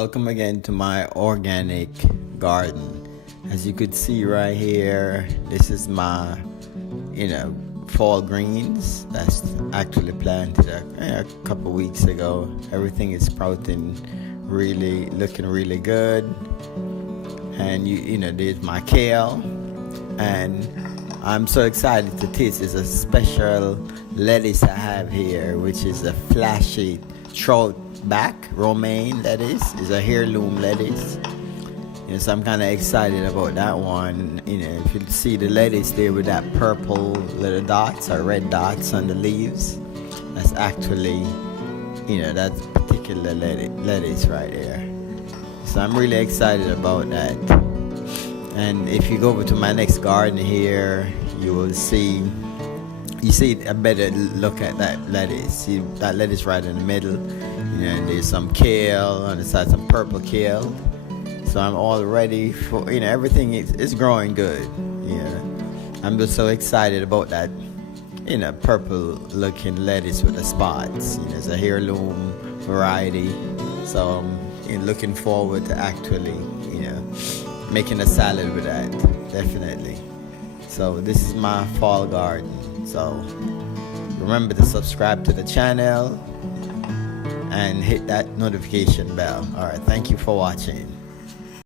Welcome again to my organic garden. As you could see right here, this is my fall greens that's actually planted a couple weeks ago. Everything is sprouting, looking really good. And there's my kale, and I'm so excited to taste. It's a special lettuce I have here, which is a flashy Trout Back, romaine lettuce. Is a heirloom lettuce. So I'm kind of excited about that one. If you see the lettuce there with that purple little dots or red dots on the leaves, that's actually, that particular lettuce right there. So I'm really excited about that. And if you go over to my next garden here, you see a better look at that lettuce. See that lettuce right in the middle. And there's some kale on the side, some purple kale. So I'm all ready for, everything is growing good. I'm just so excited about that, purple looking lettuce with the spots. It's a heirloom variety. So I'm looking forward to actually, making a salad with that, definitely. So this is my fall garden. So remember to subscribe to the channel and hit that notification bell. All right, thank you for watching.